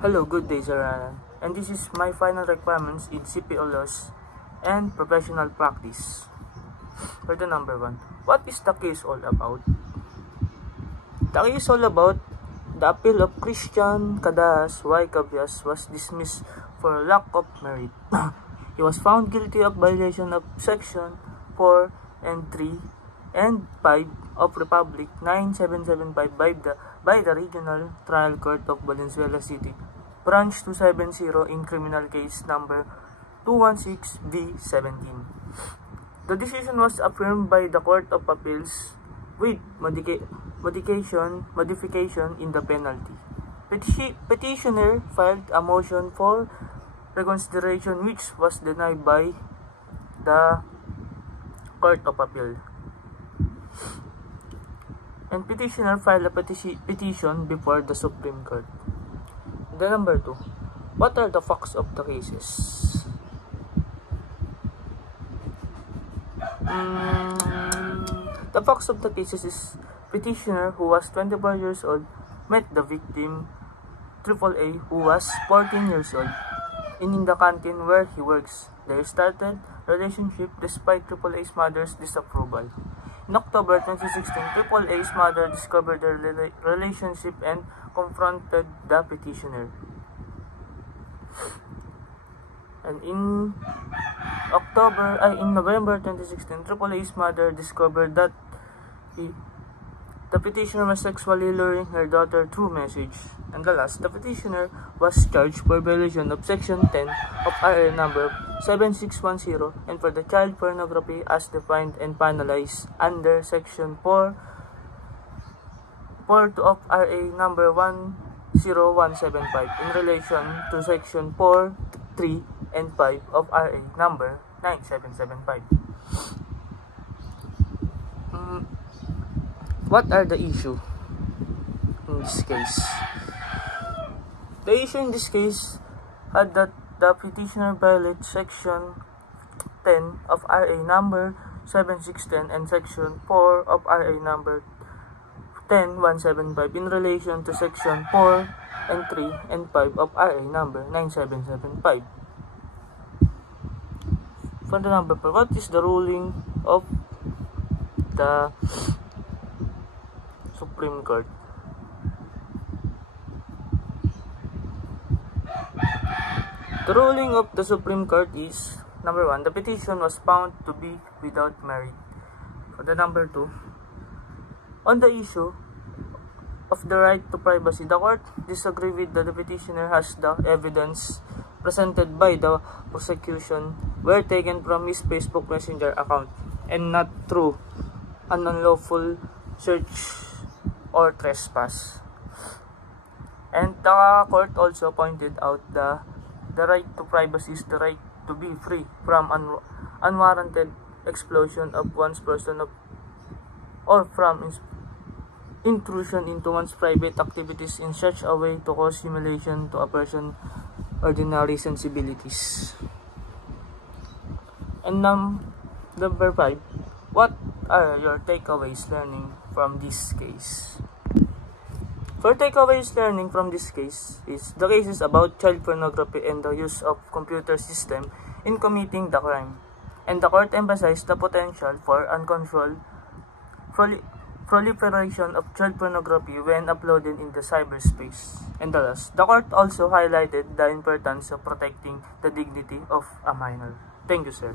Hello, good day, Sir Alan. And this is my final requirements in CPO laws and professional practice. For the number 1, what is the case all about? The case all about the appeal of Christian Cadas Y. Cabias was dismissed for lack of merit. He was found guilty of violation of Section 4 and 3 and 5 of Republic 9775 by the Regional Trial Court of Valenzuela City, Branch 270 in criminal case number 216V17. The decision was affirmed by the Court of Appeals with modification in the penalty. Petitioner filed a motion for reconsideration which was denied by the Court of Appeal. And petitioner filed a petition before the Supreme Court. The number 2, what are the facts of the cases? The facts of the cases is petitioner, who was 24 years old, met the victim AAA, who was 14 years old, in the canteen where he works. They started relationship despite AAA's mother's disapproval. In October 2016, AAA's mother discovered their relationship and confronted the petitioner. And in November 2016, AAA's mother discovered that the petitioner was sexually luring her daughter through message. And the last, the petitioner was charged for violation of Section 10 of RA number 7610 and for the child pornography as defined and penalized under Section 4 of RA number 10175 in relation to Section 4, 3, and 5 of RA number 9775. What are the issue in this case? The issue in this case had that the petitioner violated Section 10 of RA number 7610 and Section 4 of RA number 10175 in relation to Section 4 and 3 and 5 of RA number 9775. For the number 4, what is the ruling of the Supreme Court? The ruling of the Supreme Court is, number 1, the petition was found to be without merit. For the number 2, on the issue of the right to privacy, the court disagreed with the petitioner as the evidence presented by the prosecution were taken from his Facebook Messenger account and not through an unlawful search or trespass. And the court also pointed out the right to privacy is the right to be free from unwarranted explosion of one's person or from intrusion into one's private activities in such a way to cause humiliation to a person's ordinary sensibilities. And number 5, what are your takeaways learning from this case? For takeaways learning from this case is the case is about child pornography and the use of computer system in committing the crime. And the court emphasized the potential for uncontrolled proliferation of child pornography when uploaded in the cyberspace. And the last, the court also highlighted the importance of protecting the dignity of a minor. Thank you, sir.